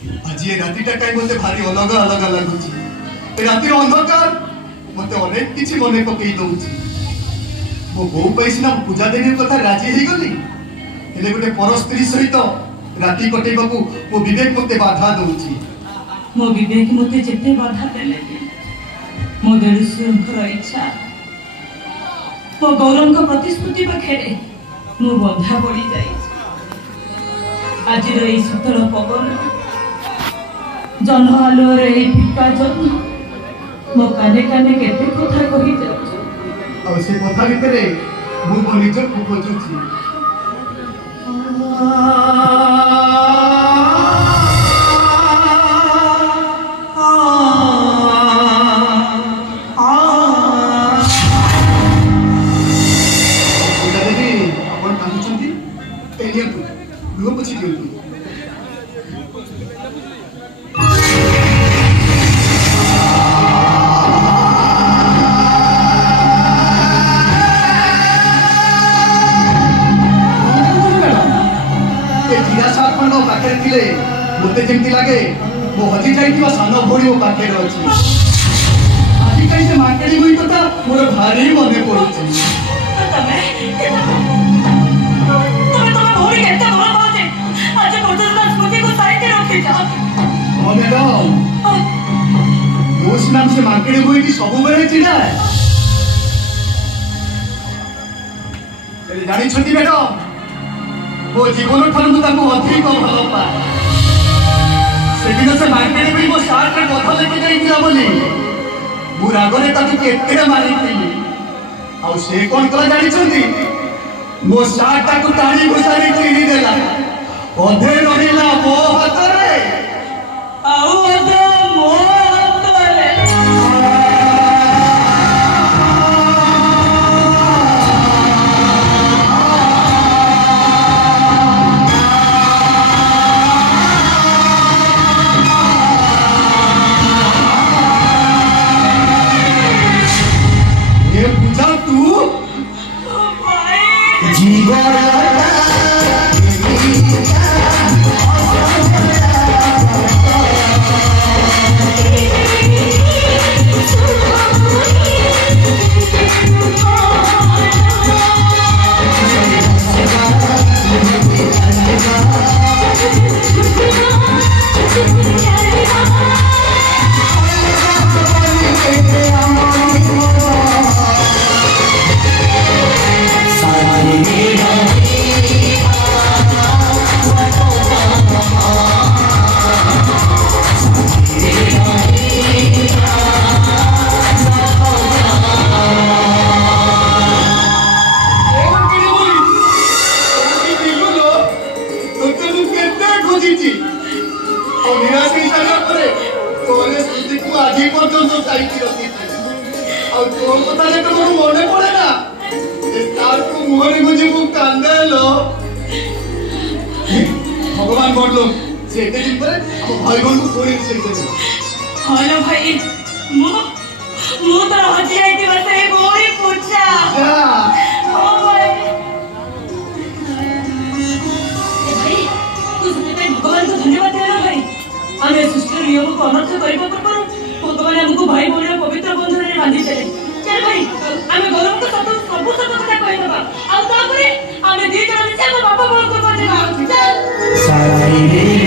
आज ये रातिटा कहीं मते भारी अलग अलग लगुची रातिर अंधकार मते अनेक किछि मने पकई दउची मो बो पैसिना पूजा देवी कथा राजी हे गली हेले गोटे पर स्त्री सहित राति कटेबाकू मो विवेक मते बाधा दउची मो विवेक मते जेते बाधा देले मो देडुसुरंकर इच्छा मो गौरंग प्रतिश्रुति पाखेरे मो बंधा पड़ी जाई आज रे शीतल पवन जन आलोर ए फिका जन मो काने काने केते कथा कहि जाउछ आ से कथा भितरे मो निज को खोजुची मते जेमती लागे मो हजी जाइतिवा सान भोड़ी मो पाखे अछि आजि कहि से मार्केट होई कथा मोर भारी मने पड़ुछि तमे भोड़ी एते भल बाजे आज मोटर का स्मृति को साइड रखे जा ओ मैडम दोष नाम से मार्केट होई की सब बेले चिड़ा एले जानि छथि मैडम वो जीवन ठानु ताको अधिक भल पाए सेदिन से मार्केट में वो शार्ट रे कथा लेके जाइतिला बोली मु रागरे ताकू केते मारिथिली आ से कोन कला जानि छथि मो शार्ट ताकू टाणी घुसारी चिनी देला अधे रहिला मो हाथ रे आउ अधे मो हाथ रे भगवान बड़ लोग से एते दिन पर हम भाई बहन को छोड़ी से हेलो भाई मु तो हजी आइती बस ए गोरी पूछा ओ भाई तू सुनते भगवान को धन्यवाद देना भाई आमे सृष्टि नियम को अनर्थ करबो करू भगवान हमको भाई बहन पवित्र बंधन रे बांधी देले चल भाई आमे गौरव को सब सब कथा कहि दबा आ तापरे आमे दी जण से बाबा बोल को देबा चल